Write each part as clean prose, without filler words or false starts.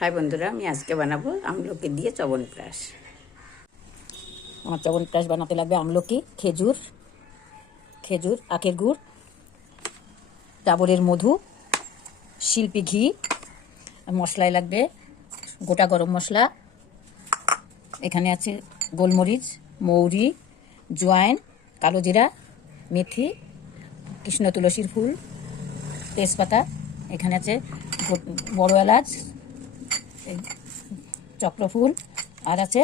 High বন্ধুরা, আমি আজকে বানাবো আমলকি দিয়ে চ্যবনপ্রাশ। আমার চ্যবনপ্রাশ বানাতে লাগবে আমলকি, খেজুর, আখের গুড়, ডাবরের মধু, শিল্পী ঘি, মশলায় লাগবে গোটা গরম মশলা, এখানে আছে গোলমরিচ, মৌরি, জোয়াইন, কালো জিরা, মেথি, কৃষ্ণ তুলসীর ফুল, তেজপাতা, এখানে আছে বড় এলাচ, চক্রফুল, আর আছে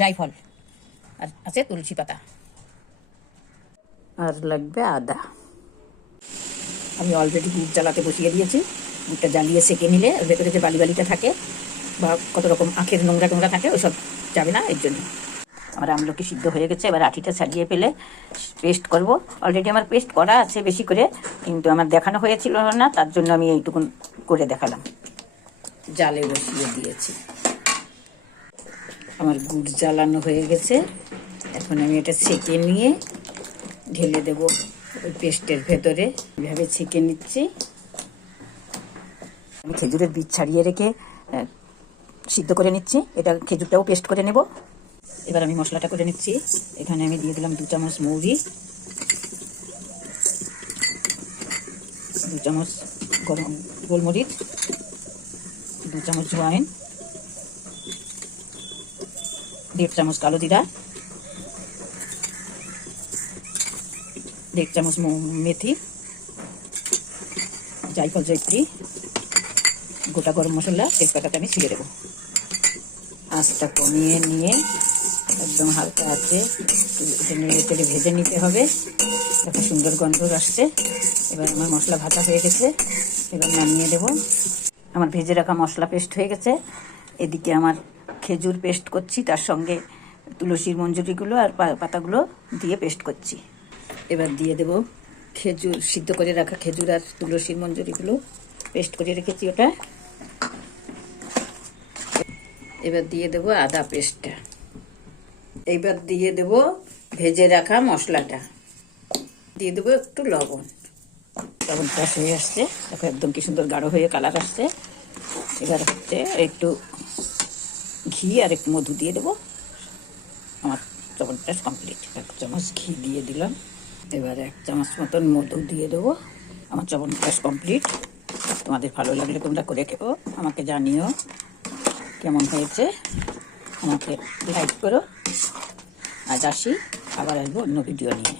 জায়ফল, আর আছে তুলসী পাতা, আর লাগবে আদা। আমি অলরেডি গুড় জ্বালাতে বসিয়ে দিয়েছি। গুড়টা জ্বালিয়ে সেঁকে নিলে ভেতরে যে বালিটা থাকে বা কত রকম আখের নোংরা টোংরা থাকে ওসব যাবে না, এর জন্য। আমার আমলকি সিদ্ধ হয়ে গেছে, এবার আঠিটা ছাড়িয়ে ফেলে পেস্ট করব। অলরেডি আমার পেস্ট করা আছে বেশি করে, কিন্তু আমার দেখানো হয়েছিল না, তার জন্য আমি এইটুকুন করে দেখালাম। জালে বসিয়ে দিয়েছি। আমার গুড় জ্বালানো হয়ে গেছে, এখন আমি এটা ছেঁকে নিয়ে ঢেলে দেব ওই পেস্টের ভেতরে। এভাবে ছেঁকে নিচ্ছি। আমি খেজুরের বীজ ছাড়িয়ে রেখে সিদ্ধ করে নিচ্ছি। এটা খেজুরটাও পেস্ট করে নেব। এবার আমি মশলাটা করে নিচ্ছি। এখানে আমি দিয়ে দিলাম 2 চামচ মৌরি, 2 চামচ গোলমরিচ, 2 চামচ জোয়াইন, 1.5 চামচ কালো জিরা, 1.5 চামচ মেথি, জায়ফল, জয়ত্রী, গোটা গরম মশলা, তেজপাতাটা আমি ছিঁড়ে দেবো। আঁচটা কমিয়ে নিয়ে একদম হালকা আছে নেড়ে চেড়ে ভেজে নিতে হবে। একটা সুন্দর গন্ধ আসছে। এবার আমার মশলা ভাজা হয়ে গেছে, এবার নামিয়ে দেব। আমার ভেজে রাখা মশলা পেস্ট হয়ে গেছে। এদিকে আমার খেজুর পেস্ট করছি, তার সঙ্গে তুলসীর মঞ্জুরিগুলো আর পাতাগুলো দিয়ে পেস্ট করছি। এবার দিয়ে দেব খেজুর, সিদ্ধ করে রাখা খেজুর আর তুলসীর মঞ্জুরিগুলো পেস্ট করে রেখেছি ওটা। এবার দিয়ে দেব আদা পেস্টটা। এইবার দিয়ে দেব ভেজে রাখা মশলাটা, দিয়ে দেবো একটু লবণ। চ্যবনপ্রাশ হয়ে আসছে, দেখো একদম কি সুন্দর গাঢ় হয়ে কালার আসছে। এবার হচ্ছে একটু ঘি আর একটু মধু দিয়ে দেবো। আমার চ্যবনপ্রাশ কমপ্লিট। 1 চামচ ঘি দিয়ে দিলাম। এবার 1 চামচ মতন মধু দিয়ে দেবো। আমার চ্যবনপ্রাশ কমপ্লিট। তোমাদের ভালো লাগলে তোমরা করে খেও, আমাকে জানিও কেমন হয়েছে। আমাকে লাইক করো। আজ আসি, আবার আসবো অন্য ভিডিও নিয়ে।